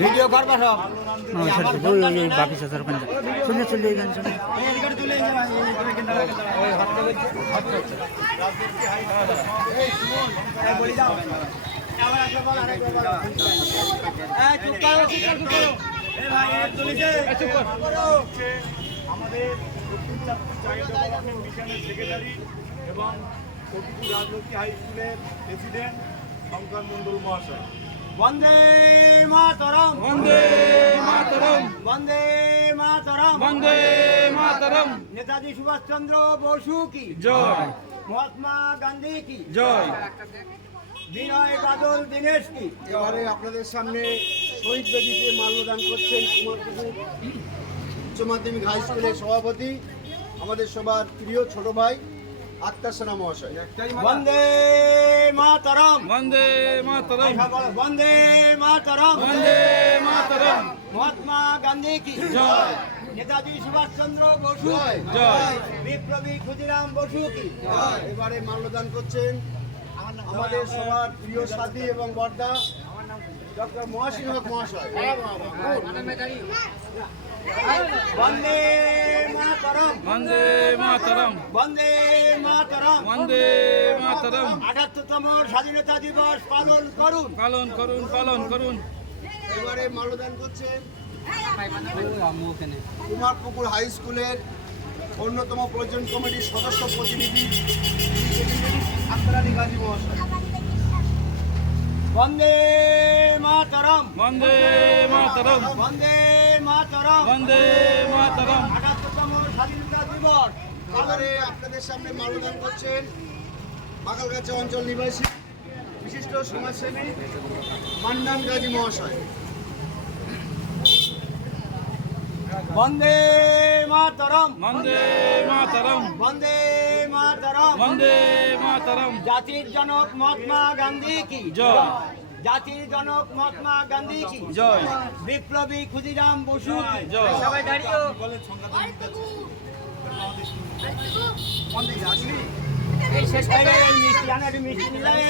Video করবা সব বাকি সরপঞ্চ শুনে চলে যান শুনে আমাদের দক্ষিণ চাঁদপুর চাইল্ড ডেভেলপমেন্ট মিশনের সেক্রেটারি এবং কটুপুর রাজলক্ষ্মী হাই স্কুলের প্রেসিডেন্ট শঙ্কর মণ্ডল মহাশয়। বন্দে মাতরম, বন্দে মাতরম, বন্দে মাতরম, বন্দে মাতরম। নেতাজি সুভাষচন্দ্র বসু কি জয়, মহাত্মা গান্ধী কি জয়। বিনয় বাদল দীনেশ কি। এবারে আপনাদের সামনে শহীদ বেদিতে মাল্যদান করছেন কুমারপুকুর উচ্চ মাধ্যমিক হাই স্কুলের সভাপতি, আমাদের সবার প্রিয় ছোট ভাই আক্তার সেনা মহাশয়। বন্দে মাতরম, বন্দে মাতরম, বন্দে মাতরম, বন্দে মাতরম। মহাত্মা গান্ধী কি জয়, নেতাজি সুভাষচন্দ্র বসু জয়। বিপ্লবী ক্ষুদিরাম বসু কি। এবারে মাল্যদান করছেন আমাদের সবার প্রিয় সাথী এবং বর্দা ডক্টর মহাসিন হক মহাশয়। বন্দে মাতরম, বন্দে মাতরম, বন্দে মাতরম। বন্দে মাতরম। ৭৮তম স্বাধীনতা দিবস পালন করুন। পালন করুন, পালন করুন। এবারে মাল্যদান করছেন কুমারপুকুর হাই স্কুলের অন্যতম প্রয়োজন কমিটির সদস্য প্রতিনিধি আক্তার আলী গাজী মহাশয়। বন্দে মাতরম, বন্দে মাতরম, বন্দে মাতরম। বন্দে মাতরম। ৭৮তম স্বাধীনতা দিবস। এবারে আপনাদের সামনে মাল্যদান করছেন বাগালগাছা অঞ্চল নিবাসী বিশিষ্ট সমাজসেবী মান্নান গাজী মহাশয়। বন্দে মাতরম, বন্দে মাতরম, বন্দে মাতরম। বন্দে মাতরম। জাতির জনক মহাত্মা গান্ধী কি জয়, জাতির জনক মহাত্মা গান্ধী কি জয়। বিপ্লবী ক্ষুদিরাম বসু কি জয়। সবাই দাঁড়িয়ে শেষ মিষ্টি আনা মিষ্টি নিলাই